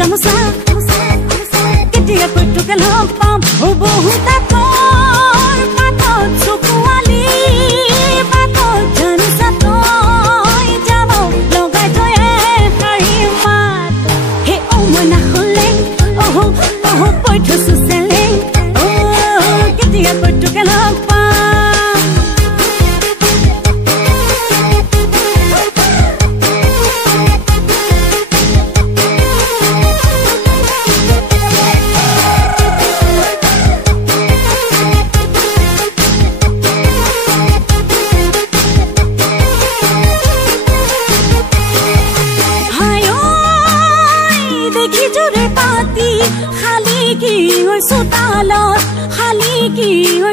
গামোচা কেতিয়া কইটোকে লগ পাম বহু তাতৰ পাতত চকুৱালি পাতত জানিছা তই যাব লগাই তই হাৰি মাত হে মনা হলে কৈ থৈছো চেলে কেতিয়া কইটোকে লগ পাম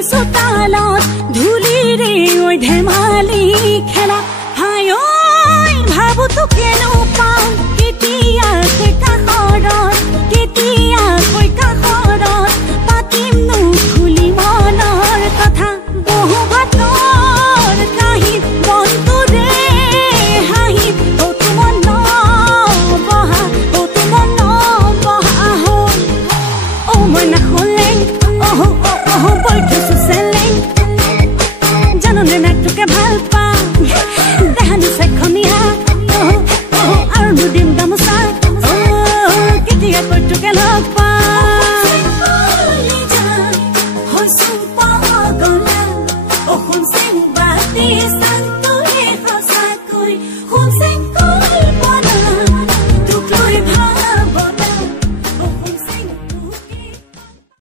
চোতালত ধূলিৰে ঐ ধেমালি খেলা হায় ভাবো তো কেনো পাওঁ কেতিয়াকৈ কাষৰত পাতিম নো খুলি মনৰ কথা বহু বাটৰ কাহিত মনটোৰে হাঁহিত কতো মন বহা হ'ল মনা হ'লে বৈঠছো চেলে জাননে নাকটোকে ভাল পাম দেহানি চাইখনীয়া আৰু নুদিম গামোচা কেতিয়া কইটোকে লগ পাম